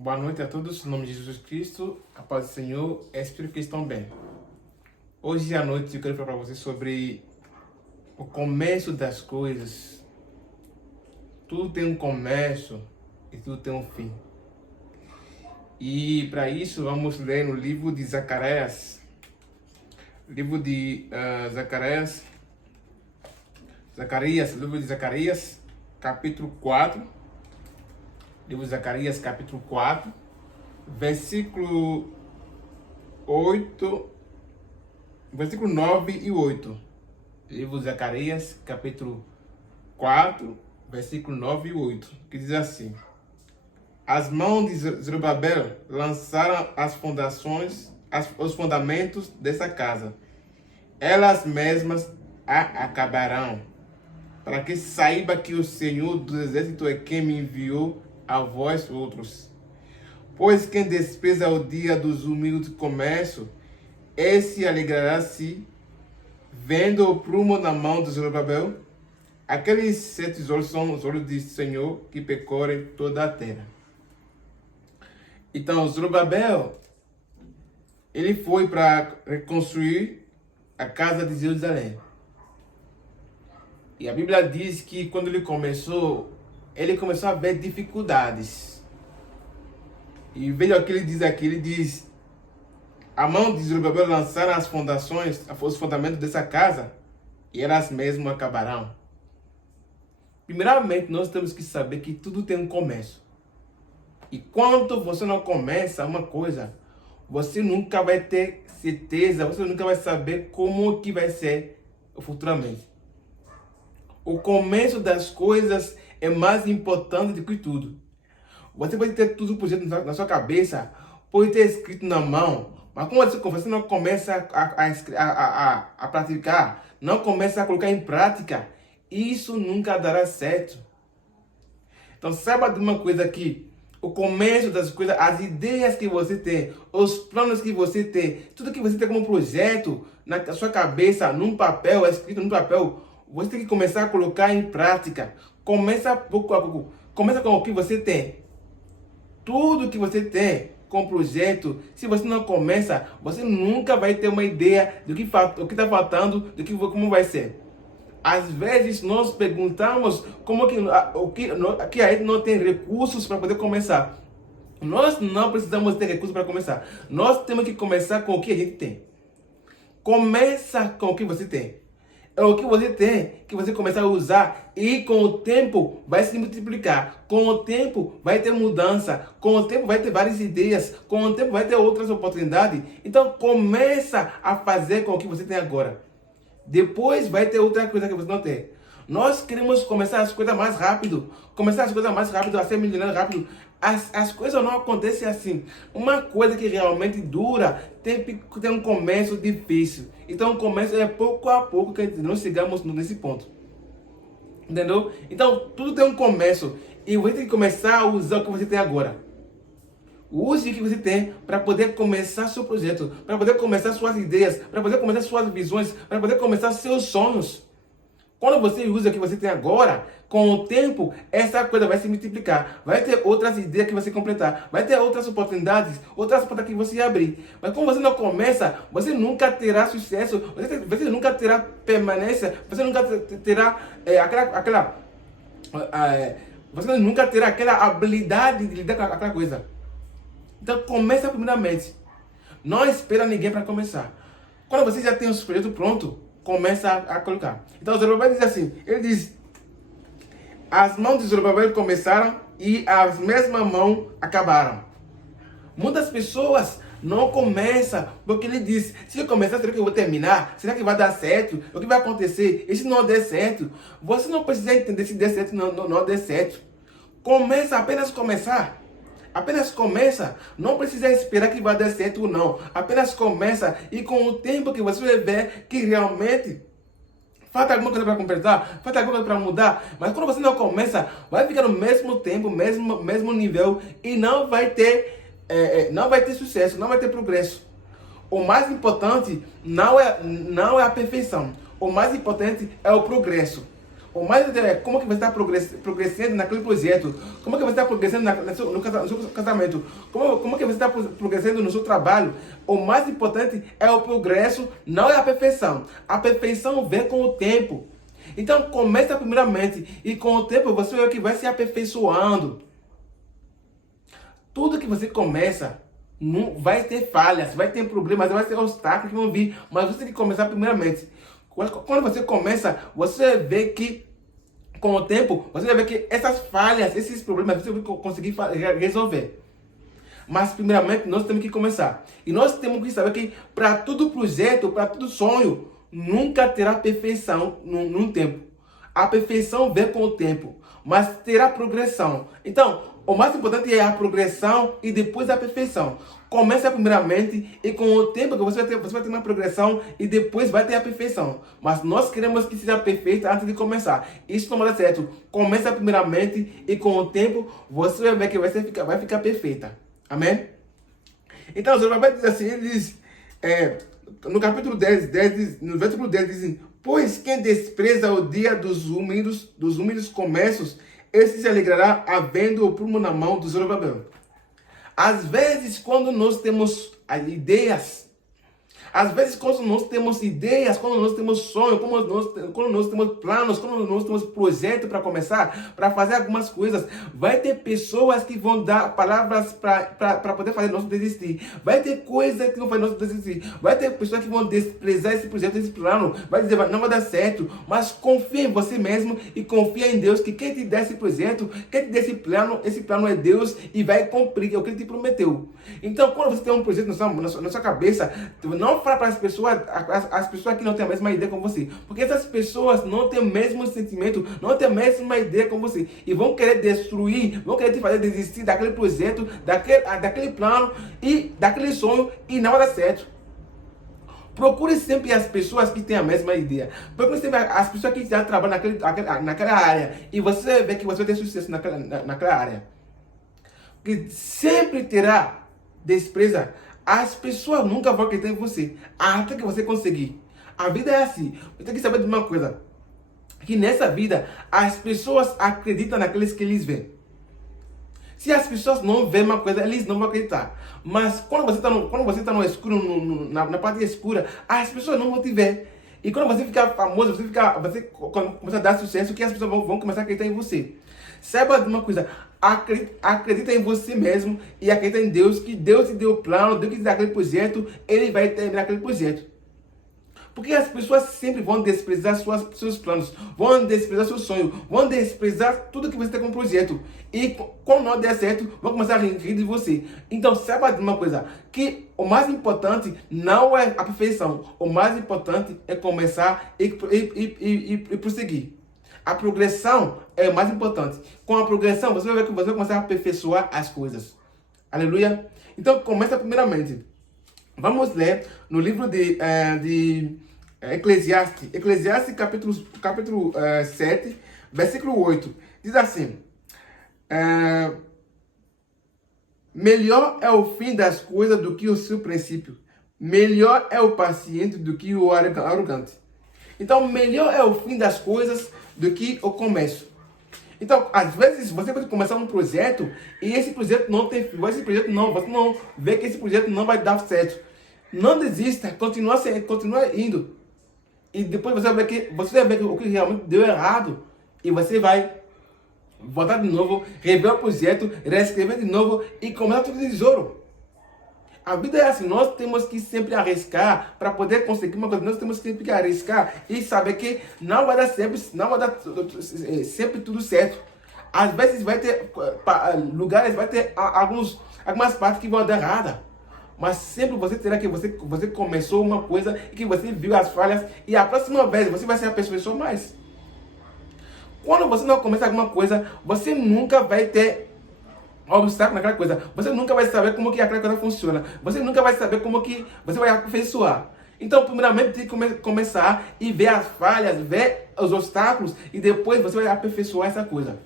Boa noite a todos, em nome de Jesus Cristo, a paz do Senhor, espero que estão bem. Hoje à noite eu quero falar para vocês sobre o começo das coisas. Tudo tem um começo e tudo tem um fim. E para isso vamos ler no livro de Zacarias, livro de Zacarias, capítulo 4. Livro de Zacarias, capítulo 4, versículo 8, versículo 9 e 8. Livro de Zacarias, capítulo 4, versículo 9 e 8, que diz assim: As mãos de Zorobabel lançaram as fundações, os fundamentos dessa casa. Elas mesmas a acabarão, para que saiba que o Senhor do exército é quem me enviou a vós outros. Pois quem despreza o dia dos humildes comércio, esse alegrará-se, vendo o prumo na mão de Zorobabel. Aqueles 7 olhos são os olhos do Senhor que percorrem toda a terra. Então, Zorobabel, ele foi para reconstruir a casa de Jerusalém. E a Bíblia diz que quando ele começou a ver dificuldades. E veja o que ele diz aqui, ele diz: a mão de Zorobabel lançaram as fundações, os fundamentos dessa casa, e elas mesmas acabarão. Primeiramente, nós temos que saber que tudo tem um começo. E quando você não começa uma coisa, você nunca vai ter certeza, você nunca vai saber como que vai ser futuramente. O começo das coisas é mais importante do que tudo. Você pode ter tudo por exemplo na sua cabeça, pode ter escrito na mão, mas como você não começa a praticar, não começa a colocar em prática, isso nunca dará certo. Então saiba de uma coisa aqui: o começo das coisas, as ideias que você tem, os planos que você tem, tudo que você tem como projeto na sua cabeça, num papel, escrito num papel, você tem que começar a colocar em prática. Começa pouco a pouco. Começa com o que você tem. Tudo que você tem com projeto, se você não começa, você nunca vai ter uma ideia do que está faltando, como vai ser. Às vezes nós perguntamos que a gente não tem recursos para poder começar. Nós não precisamos ter recursos para começar. Nós temos que começar com o que a gente tem. Começa com o que você tem. É o que você tem que você começar a usar, e com o tempo vai se multiplicar. Com o tempo vai ter mudança. Com o tempo vai ter várias ideias. Com o tempo vai ter outras oportunidades. Então começa a fazer com o que você tem agora. Depois vai ter outra coisa que você não tem. Nós queremos começar as coisas mais rápido. A ser milionário rápido. As coisas não acontecem assim. Uma coisa que realmente dura tem um começo difícil. Então o começo é pouco a pouco que nós chegamos nesse ponto. Entendeu? Então tudo tem um começo. E você tem que começar a usar o que você tem agora. Use o que você tem para poder começar seu projeto, para poder começar suas ideias, para poder começar suas visões, para poder começar seus sonhos. Quando você usa o que você tem agora, com o tempo, essa coisa vai se multiplicar. Vai ter outras ideias que você completar. Vai ter outras oportunidades, outras portas que você abrir. Mas como você não começa, você nunca terá sucesso, você nunca terá permanência, você nunca terá você nunca terá aquela habilidade de lidar com aquela coisa. Então começa primeiramente. Não espera ninguém para começar. Quando você já tem o projeto pronto, começa a colocar. Então Zorobabel diz assim, ele diz: as mãos de Zorobabel começaram e as mesmas mãos acabaram. Muitas pessoas não começam, porque ele diz: se eu começar, será que eu vou terminar? Será que vai dar certo? O que vai acontecer? E se não der certo? Você não precisa entender se der certo ou não der certo. Começa, apenas começar. Apenas começa, não precisa esperar que vai dar certo ou não. Apenas começa, e com o tempo que você vai ver que realmente falta alguma coisa para completar, falta alguma coisa para mudar. Mas quando você não começa, vai ficar no mesmo tempo, mesmo nível, e não vai ter sucesso, não vai ter progresso. O mais importante não é a perfeição. O mais importante é o progresso. O mais importante é como que você está progredindo naquele projeto, como que você está progredindo no seu casamento, como que você está progredindo no seu trabalho. O mais importante é o progresso, não é a perfeição. A perfeição vem com o tempo. Então começa primeiramente e com o tempo você vai ver que vai se aperfeiçoando. Tudo que você começa não vai ter falhas, vai ter problemas, vai ter obstáculos que vão vir, mas você tem que começar primeiramente. Quando você começa, você vê que com o tempo, você vai ver que essas falhas, esses problemas, você vai conseguir resolver. Mas primeiramente nós temos que começar. E nós temos que saber que para todo projeto, para todo sonho, nunca terá perfeição num tempo. A perfeição vem com o tempo, mas terá progressão. Então, o mais importante é a progressão e depois a perfeição. Começa primeiramente e com o tempo que você vai ter uma progressão e depois vai ter a perfeição. Mas nós queremos que seja perfeita antes de começar. Isso não vai dar certo. Começa primeiramente e com o tempo você vai ver que vai ficar perfeita. Amém? Então, o Senhor vai dizer assim, ele diz, no capítulo 10, no versículo 10, diz, pois quem despreza o dia dos humildes comércios, esse se alegrará havendo o prumo na mão do Zorobabel. Às vezes, quando nós temos ideias, quando nós temos sonhos, quando nós temos planos, quando nós temos projeto para começar, para fazer algumas coisas, vai ter pessoas que vão dar palavras para poder fazer nós desistir. Vai ter coisas que vão fazer nós desistir. Vai ter pessoas que vão desprezar esse projeto, esse plano. Vai dizer, não vai dar certo. Mas confia em você mesmo e confia em Deus, que quem te dá esse projeto, quem te dá esse plano é Deus e vai cumprir o que Ele te prometeu. Então, quando você tem um projeto na sua cabeça, não fala para as pessoas que não têm a mesma ideia com você. Porque essas pessoas não têm o mesmo sentimento, não têm a mesma ideia com você. E vão querer destruir, vão querer te fazer desistir daquele projeto, daquele plano e daquele sonho e não vai dar certo. Procure sempre as pessoas que têm a mesma ideia. Procure sempre as pessoas que já trabalham naquela área. E você vê que você vai ter sucesso naquela área. Porque sempre terá despreza. As pessoas nunca vão acreditar em você até que você conseguir. A vida é assim. Você tem que saber de uma coisa. Que nessa vida, as pessoas acreditam naqueles que eles veem. Se as pessoas não veem uma coisa, eles não vão acreditar. Mas quando você está no escuro, na parte escura, as pessoas não vão te ver. E quando você ficar famoso, você começa a dar sucesso, que as pessoas vão começar a acreditar em você. Saiba de uma coisa, acredita em você mesmo e acredita em Deus, que Deus te deu o plano, Deus te deu aquele projeto, Ele vai terminar aquele projeto. Porque as pessoas sempre vão desprezar seus planos, vão desprezar seu sonho, vão desprezar tudo que você tem como projeto. E quando não der certo, vão começar a rir de você. Então saiba de uma coisa, que o mais importante não é a perfeição, o mais importante é começar e prosseguir. A progressão é o mais importante. Com a progressão, você vai ver que você vai começar a aperfeiçoar as coisas. Aleluia? Então, começa primeiramente. Vamos ler no livro de Eclesiastes. Eclesiastes, capítulo 7, versículo 8. Diz assim. Melhor é o fim das coisas do que o seu princípio. Melhor é o paciente do que o arrogante. Então, melhor é o fim das coisas do que o começo. Então, às vezes, você pode começar um projeto e esse projeto não tem fim. Você não vê que esse projeto não vai dar certo. Não desista, continua indo. E depois você vai ver o que realmente deu errado. E você vai voltar de novo, rever o projeto, reescrever de novo e começar tudo de zero. A vida é assim, nós temos que sempre arriscar para poder conseguir uma coisa. Nós temos sempre que arriscar e saber que não vai dar sempre tudo certo. Às vezes vai ter lugares, vai ter algumas partes que vão dar errada. Mas sempre você terá que você começou uma coisa e que você viu as falhas e a próxima vez você vai ser a pessoa mais. Quando você não começa alguma coisa, você nunca vai ter obstáculo naquela coisa. Você nunca vai saber como que aquela coisa funciona. Você nunca vai saber como que você vai aperfeiçoar. Então, primeiramente, tem que começar e ver as falhas, ver os obstáculos e depois você vai aperfeiçoar essa coisa.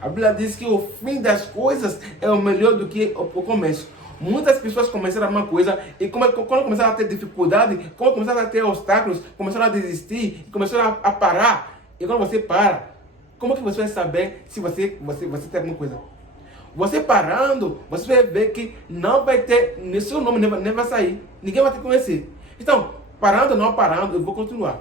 A Bíblia diz que o fim das coisas é o melhor do que o começo. Muitas pessoas começaram uma coisa e quando começaram a ter dificuldade, quando começaram a ter obstáculos, começaram a desistir, começaram a parar. E quando você para, como que você vai saber se você tem alguma coisa? Você parando, você vai ver que não vai ter, seu nome nem vai sair. Ninguém vai te conhecer. Então, parando ou não parando, eu vou continuar.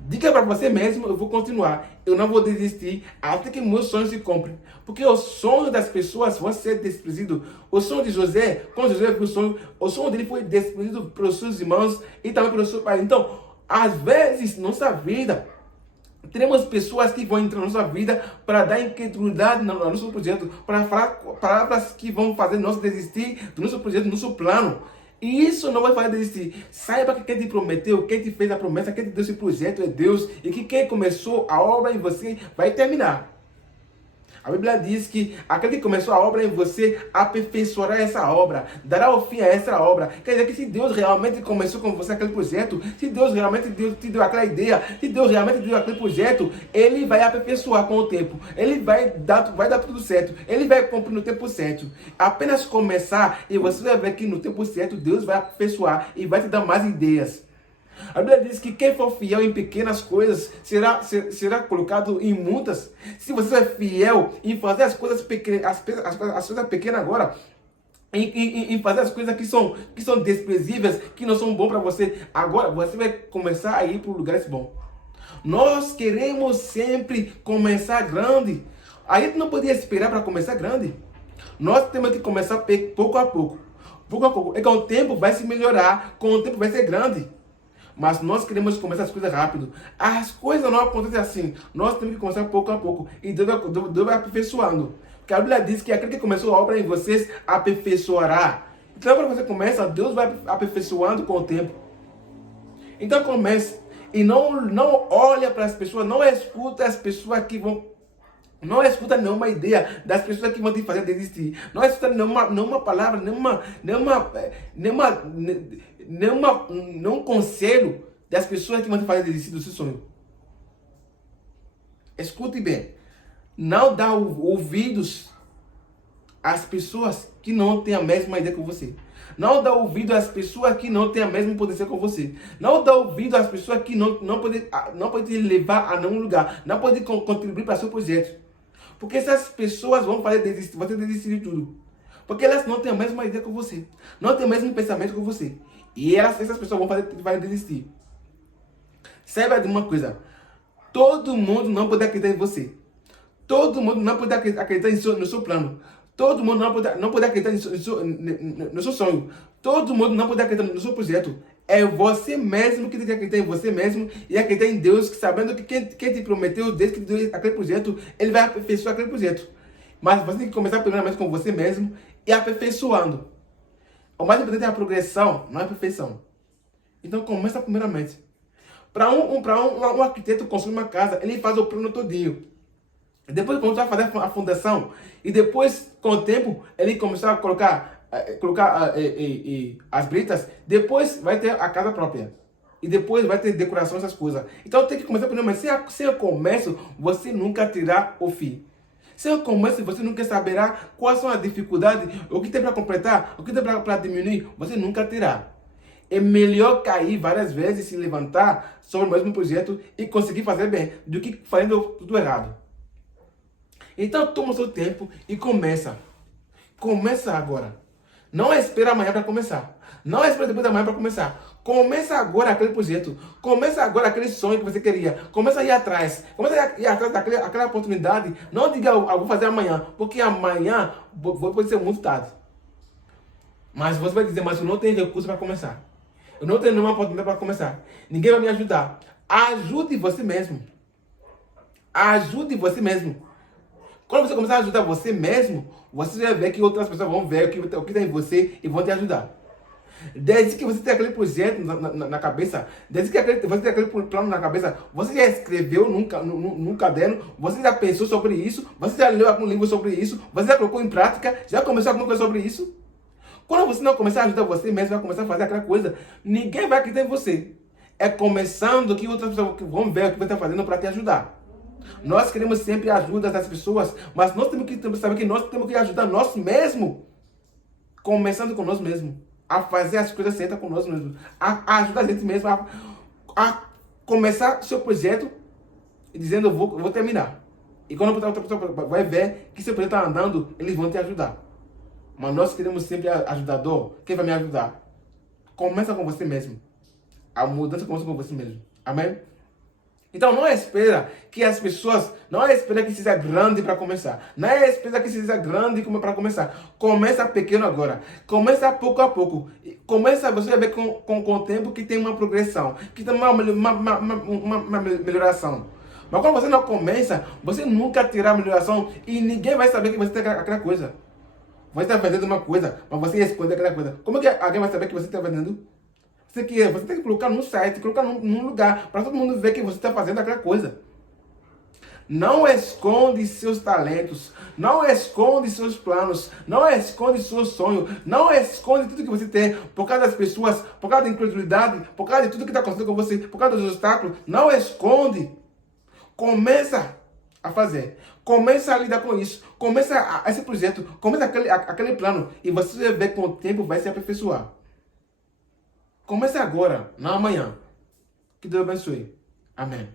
Diga para você mesmo, eu vou continuar. Eu não vou desistir até que meus sonhos se cumprem. Porque os sonhos das pessoas vão ser desprezidos. O sonho de José, quando José viu o sonho dele foi desprezido pelos seus irmãos e também pelos seus pais. Então, às vezes, nossa vida, teremos pessoas que vão entrar na nossa vida para dar incredulidade no nosso projeto, para falar palavras que vão fazer nós desistir do nosso projeto, do nosso plano. E isso não vai fazer desistir. Saiba que quem te prometeu, quem te fez a promessa, quem te deu esse projeto é Deus. E que quem começou a obra em você vai terminar. A Bíblia diz que aquele que começou a obra em você aperfeiçoará essa obra, dará o fim a essa obra. Quer dizer que se Deus realmente começou com você aquele projeto, se Deus realmente te deu aquela ideia, se Deus realmente te deu aquele projeto, Ele vai aperfeiçoar com o tempo. Ele vai dar tudo certo. Ele vai cumprir no tempo certo. Apenas começar e você vai ver que no tempo certo Deus vai aperfeiçoar e vai te dar mais ideias. A Bíblia diz que quem for fiel em pequenas coisas será colocado em muitas. Se você é fiel em fazer as coisas pequenas, as coisas pequenas agora, em fazer as coisas que são desprezíveis, que não são bons para você, agora você vai começar a ir para lugares bons. Nós queremos sempre começar grande. A gente não podia esperar para começar grande. Nós temos que começar pouco a pouco. Pouco a pouco. E com o tempo vai se melhorar, com o tempo vai ser grande. Mas nós queremos começar as coisas rápido. As coisas não acontecem assim. Nós temos que começar pouco a pouco. E Deus vai aperfeiçoando. Porque a Bíblia diz que aquele que começou a obra em vocês aperfeiçoará. Então quando você começa, Deus vai aperfeiçoando com o tempo. Então comece. E não olha para as pessoas, não escuta as pessoas que vão... Não escuta nenhuma ideia das pessoas que vão te fazer desistir. Não escuta nenhuma palavra, nenhum conselho das pessoas que vão te fazer desistir do seu sonho. Escute bem. Não dá ouvidos às pessoas que não têm a mesma ideia que você. Não dá ouvido às pessoas que não têm a mesma potência que você. Não dá ouvido às pessoas que não podem te levar a nenhum lugar. Não podem contribuir para o seu projeto. Porque essas pessoas vão fazer você desistir de tudo. Porque elas não têm a mesma ideia que você. Não têm o mesmo pensamento que você. E essas pessoas vão fazer desistir. Saiba de uma coisa. Todo mundo não pode acreditar em você. Todo mundo não pode acreditar no seu plano. Todo mundo não pode acreditar no seu sonho. Todo mundo não pode acreditar no seu projeto. É você mesmo que tem que acreditar em você mesmo e acreditar em Deus, que sabendo que quem te prometeu, Deus que te deu aquele projeto, Ele vai aperfeiçoar aquele projeto. Mas você tem que começar primeiramente com você mesmo e aperfeiçoando. O mais importante é a progressão, não é a perfeição. Então começa primeiramente. Para um arquiteto construir uma casa, ele faz o plano todinho. Depois começar a fazer a fundação. E depois, com o tempo, ele começar a colocar as britas. Depois vai ter a casa própria. E depois vai ter decoração, essas coisas. Então tem que começar primeiro. Mas sem o começo, você nunca terá o fim. Sem o começo, você nunca saberá quais são as dificuldades, o que tem para completar, o que tem para diminuir. Você nunca terá. É melhor cair várias vezes e se levantar sobre o mesmo projeto e conseguir fazer bem, do que fazendo tudo errado. Então toma o seu tempo e começa. Começa agora. Não espera amanhã para começar. Não espera depois da manhã para começar. Começa agora aquele projeto. Começa agora aquele sonho que você queria. Começa a ir atrás. Começa a ir atrás daquela oportunidade. Não diga, eu vou fazer amanhã. Porque amanhã pode ser muito tarde. Mas você vai dizer, mas eu não tenho recurso para começar. Eu não tenho nenhuma oportunidade para começar. Ninguém vai me ajudar. Ajude você mesmo. Ajude você mesmo. Quando você começar a ajudar você mesmo, você vai ver que outras pessoas vão ver o que tem em você e vão te ajudar. Desde que você tem aquele projeto na cabeça, desde que você tem aquele plano na cabeça, você já escreveu num caderno, você já pensou sobre isso, você já leu algum livro sobre isso, você já colocou em prática, já começou alguma coisa sobre isso. Quando você não começar a ajudar você mesmo, vai começar a fazer aquela coisa, ninguém vai acreditar em você. É começando que outras pessoas vão ver o que você está fazendo para te ajudar. Nós queremos sempre a ajuda das pessoas, mas nós temos que saber que nós temos que ajudar nós mesmos. Começando com nós mesmos. A fazer as coisas certas com nós mesmos. A ajudar a gente mesmo a começar seu projeto e dizendo, eu vou terminar. E quando a outra pessoa vai ver que seu projeto está andando, eles vão te ajudar. Mas nós queremos sempre ajudador. Quem vai me ajudar? Começa com você mesmo. A mudança começa com você mesmo. Amém? Então não espera que as pessoas, não espera que seja grande para começar. Não espera que seja grande para começar. Começa pequeno agora. Começa pouco a pouco. Começa, você vai ver com o tempo que tem uma progressão, que tem uma melhoração. Mas quando você não começa, você nunca terá melhoração e ninguém vai saber que você tem aquela coisa. Você está vendendo uma coisa, mas você esconde aquela coisa. Como é que alguém vai saber que você está vendendo? Você tem que colocar no site, colocar num lugar, para todo mundo ver que você está fazendo aquela coisa. Não esconde seus talentos, não esconde seus planos, não esconde seus sonhos, não esconde tudo que você tem por causa das pessoas, por causa da incredulidade, por causa de tudo que está acontecendo com você, por causa dos obstáculos. Não esconde. Começa a fazer. Começa a lidar com isso. Começa esse projeto. Começa aquele plano. E você vai ver que com o tempo vai se aperfeiçoar. Comece agora, não amanhã. Que Deus abençoe. Amém.